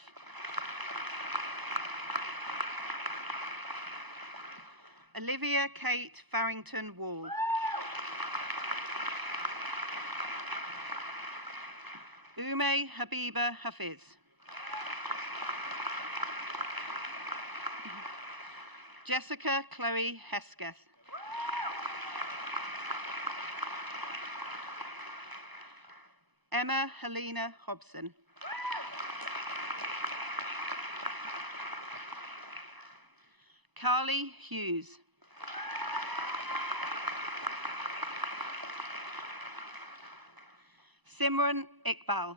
Olivia Kate Farrington Wall. Ume Habiba Hafiz. Jessica Chloe Hesketh. Emma Helena Hobson. Carly Hughes. Simran Iqbal.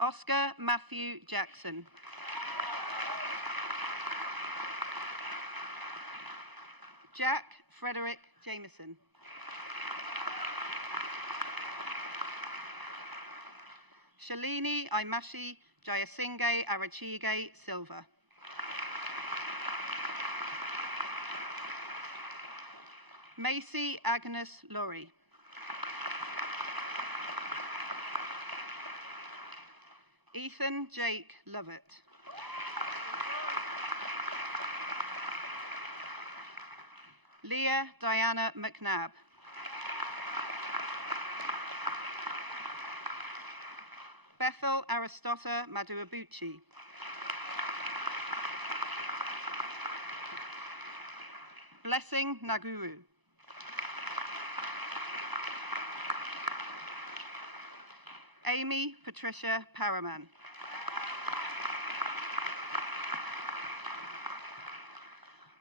Oscar Matthew Jackson. Jack Frederick Jameson. Shalini Aimashi Jayasinghe Arachige Silva. Macy Agnes Laurie. Ethan Jake Lovett. Leah Diana McNabb. Bethel Aristota Maduabuchi. Blessing Naguru. Amy Patricia Paraman.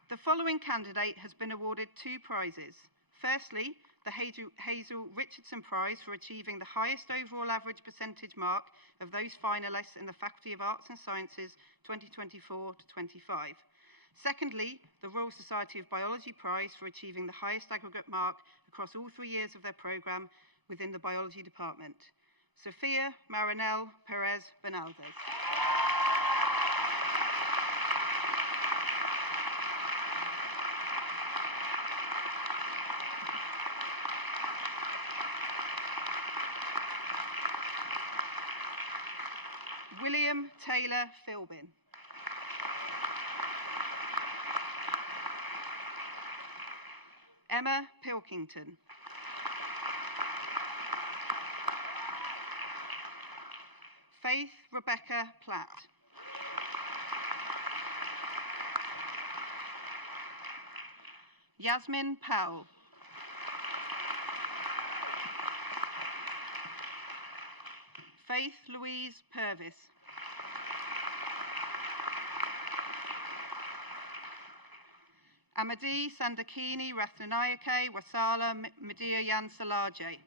The following candidate has been awarded 2 prizes. Firstly, the Hazel Richardson Prize for achieving the highest overall average percentage mark of those finalists in the Faculty of Arts and Sciences 2024 to 25. Secondly, the Royal Society of Biology Prize for achieving the highest aggregate mark across all 3 years of their programme within the biology department. Sophia Marinelle Perez Bernaldez. William Taylor Philbin. Emma Pilkington. Faith Rebecca Platt. Yasmin Powell. Faith Louise Purvis. Amadi Sandakini Rathnayake Wasala Medea Yansalaje.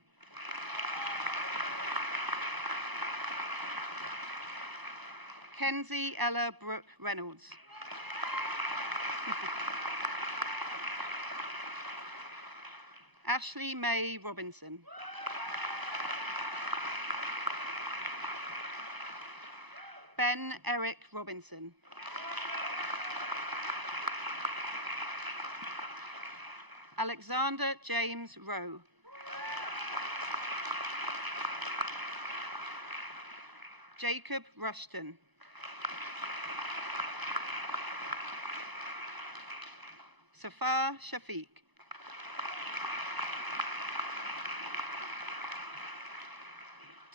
Kenzie Ella Brooke Reynolds. Ashley May Robinson. Ben Eric Robinson. Alexander James Rowe. Jacob Rushton. Safar Shafiq.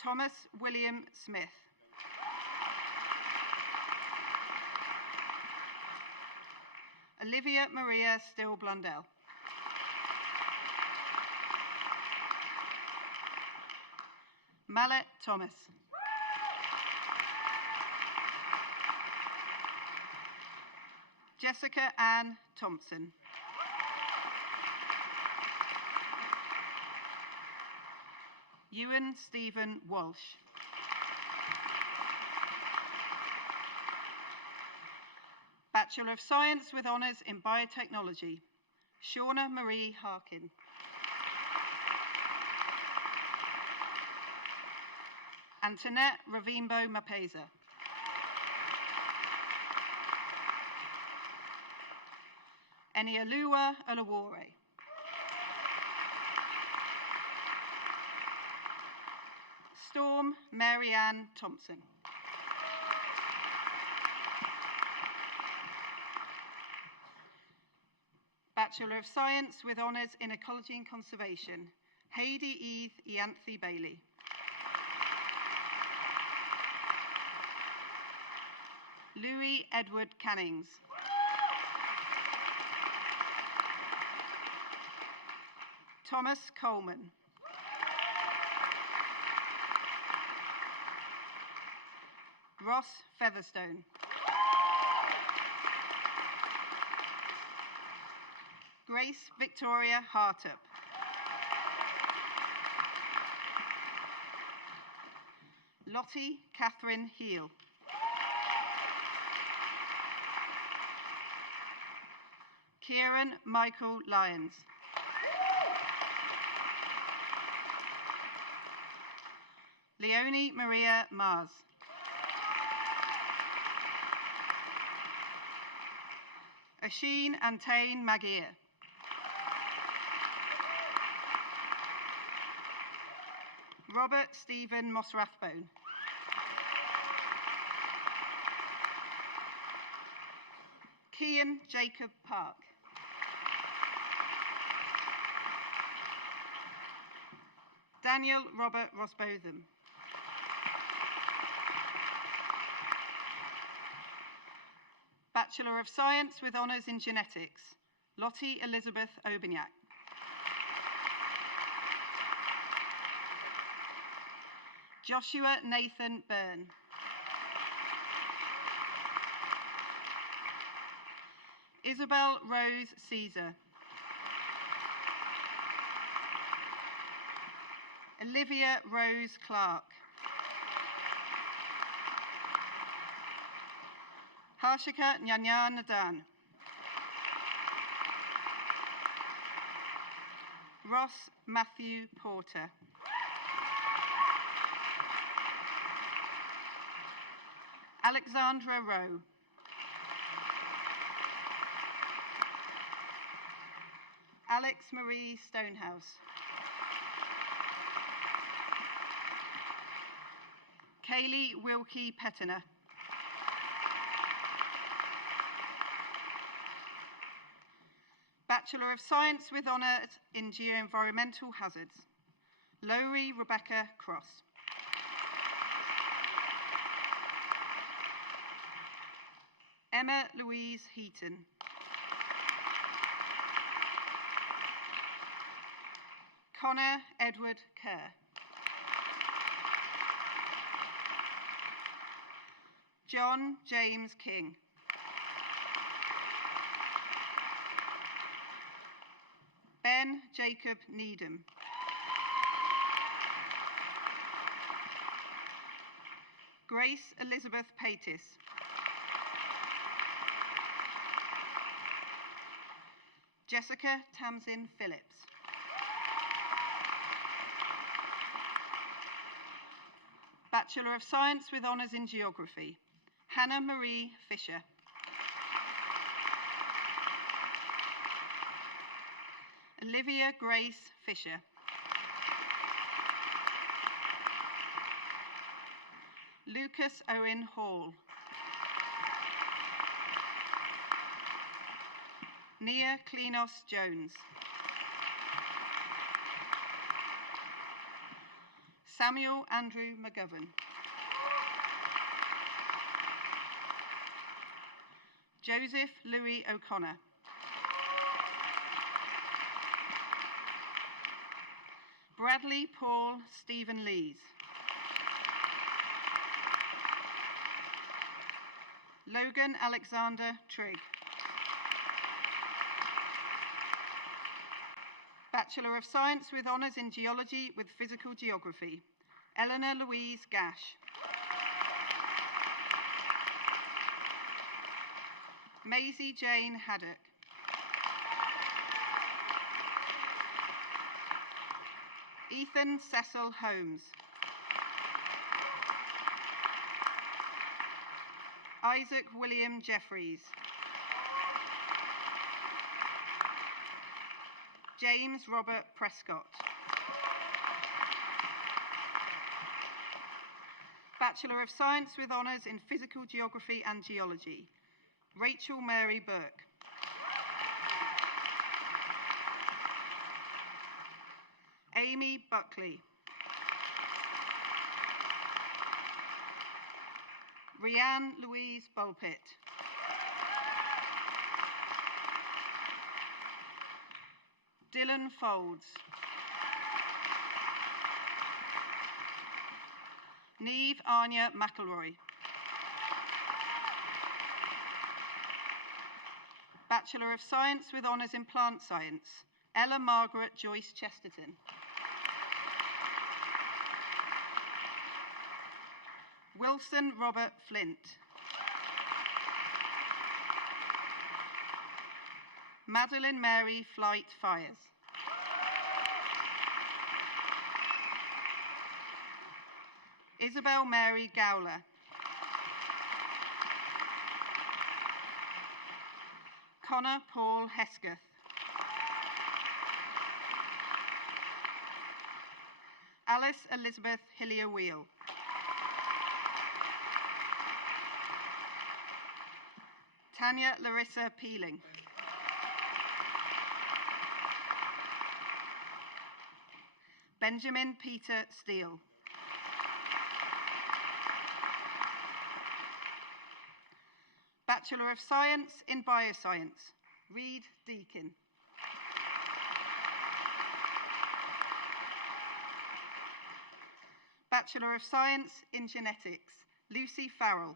Thomas William Smith. Olivia Maria Still Blundell. Mallet Thomas. Jessica Ann Thompson. Ewan Stephen Walsh. Bachelor of Science with Honours in Biotechnology, Shauna Marie Harkin. Antoinette Ravimbo Mapeza. Enioluwa Olawore. Storm Marianne Thompson. Bachelor of Science with Honours in Ecology and Conservation, Heidi Eve Ianthe Bailey. Louis Edward Cannings. Thomas Coleman. Ross Featherstone. Grace Victoria Hartup. Lottie Catherine Heel. Kieran Michael Lyons. Leonie Maria Mars. Asheen Antain Magir. Robert Stephen Moss-Rathbone. Kian Jacob Park. Daniel Robert Rosbotham. Bachelor of Science with Honours in Genetics, Lottie Elizabeth Obignac. Joshua Nathan Byrne. Isabel Rose Caesar. Olivia Rose Clark. Harshika Nyanya Nadan. Ross Matthew Porter. Alexandra Rowe. Alex Marie Stonehouse. Kaylee Wilkie Pettina. Bachelor of Science with Honours in Geoenvironmental Hazards, Lowry Rebecca Cross. Emma Louise Heaton. Connor Edward Kerr. John James King. Ben Jacob Needham. Grace Elizabeth Paytis. Jessica Tamsin Phillips. Bachelor of Science with Honours in Geography, Hannah Marie Fisher. Olivia Grace Fisher. Lucas Owen Hall. Nia Klinos Jones. Samuel Andrew McGovern. Joseph Louis O'Connor. Bradley Paul Stephen Lees. Logan Alexander Trigg. Bachelor of Science with Honours in Geology with Physical Geography, Eleanor Louise Gash. Maisie Jane Haddock. Ethan Cecil Holmes. Isaac William Jeffries. James Robert Prescott. Bachelor of Science with Honours in Physical Geography and Geology, Rachel Mary Burke. Amy Buckley. Rianne Louise Bulpitt. Dylan Folds. Neve Anya McElroy. Bachelor of Science with Honours in Plant Science, Ella Margaret Joyce Chesterton. Wilson Robert Flint. Madeline Mary Flight Fires. Isabel Mary Gowler. Connor Paul Hesketh. Alice Elizabeth Hillier-Wheel. Tanya Larissa Peeling. Benjamin Peter Steele. Bachelor of Science in Bioscience, Reed Deakin. Bachelor of Science in Genetics, Lucy Farrell.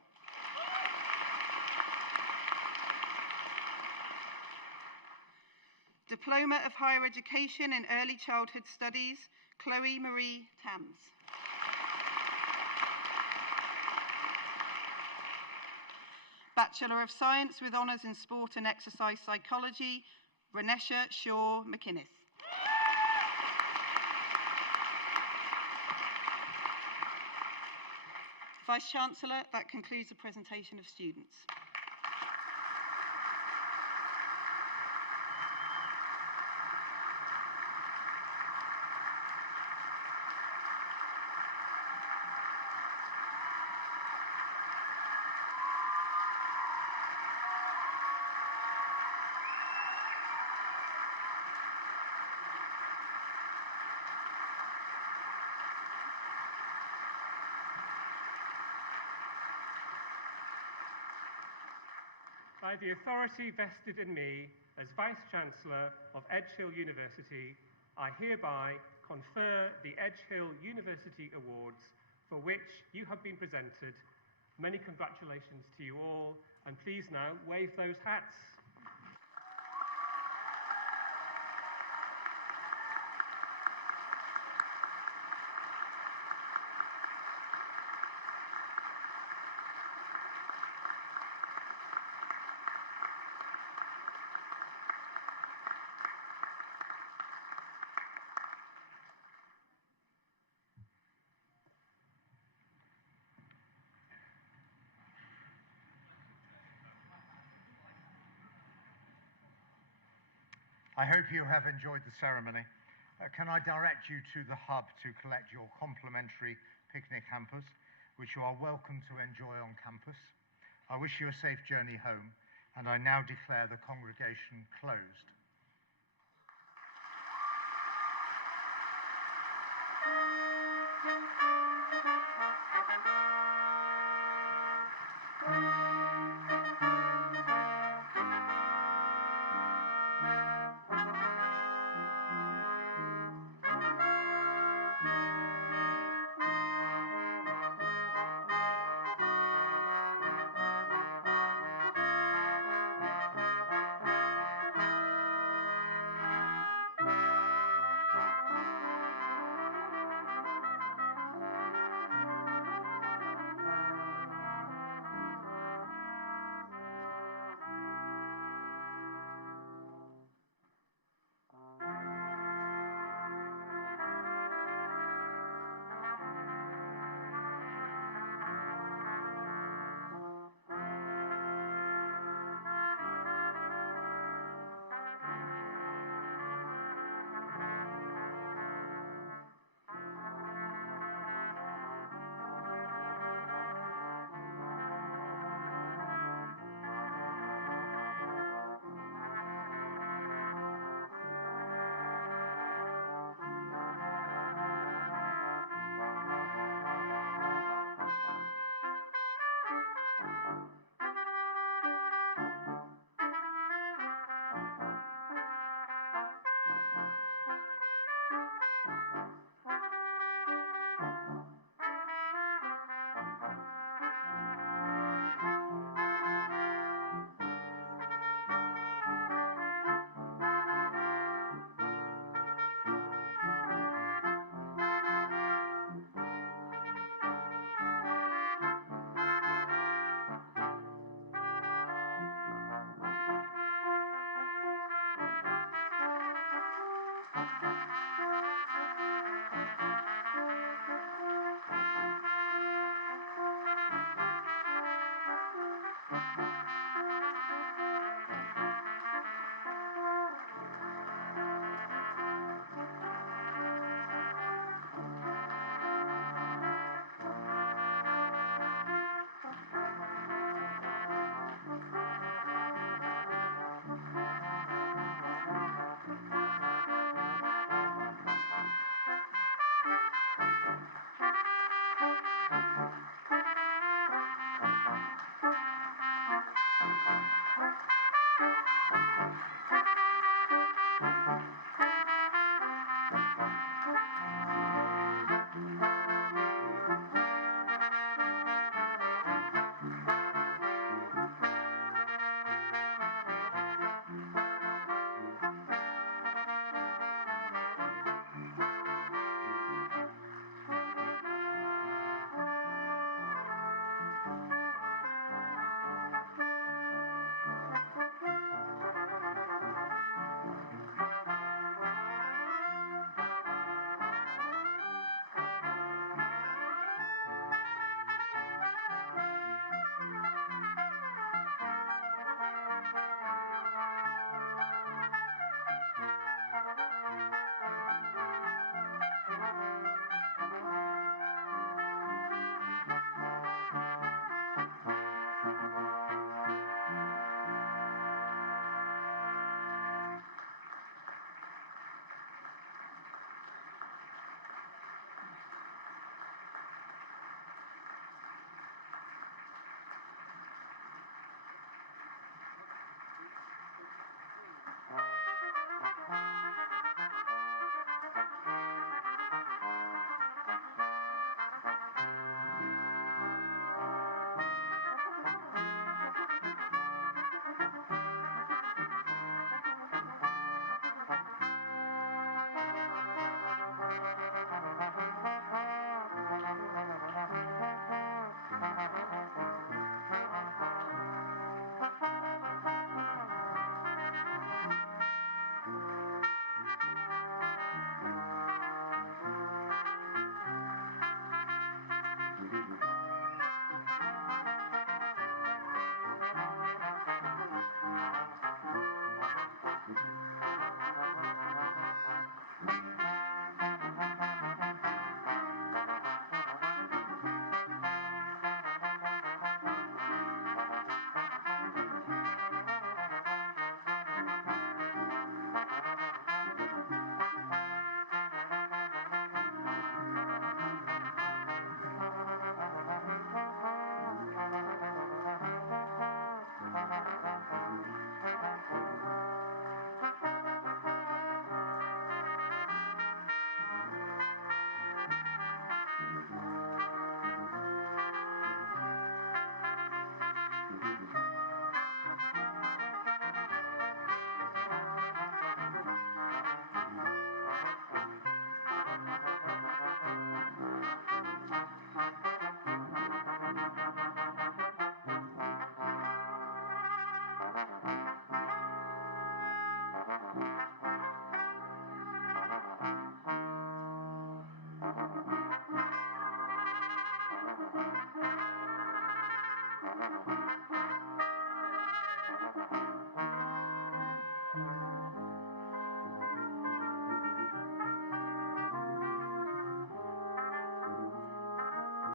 Diploma of Higher Education in Early Childhood Studies, Chloe Marie Tams. Bachelor of Science with Honours in Sport and Exercise Psychology, Renesha Shaw McInnes. Vice-Chancellor, that concludes the presentation of students. By the authority vested in me as Vice-Chancellor of Edge Hill University, I hereby confer the Edge Hill University Awards, for which you have been presented. Many congratulations to you all, and please now wave those hats. I hope you have enjoyed the ceremony. Can I direct you to the hub to collect your complimentary picnic hampers, which you are welcome to enjoy on campus? I wish you a safe journey home, and I now declare the congregation closed.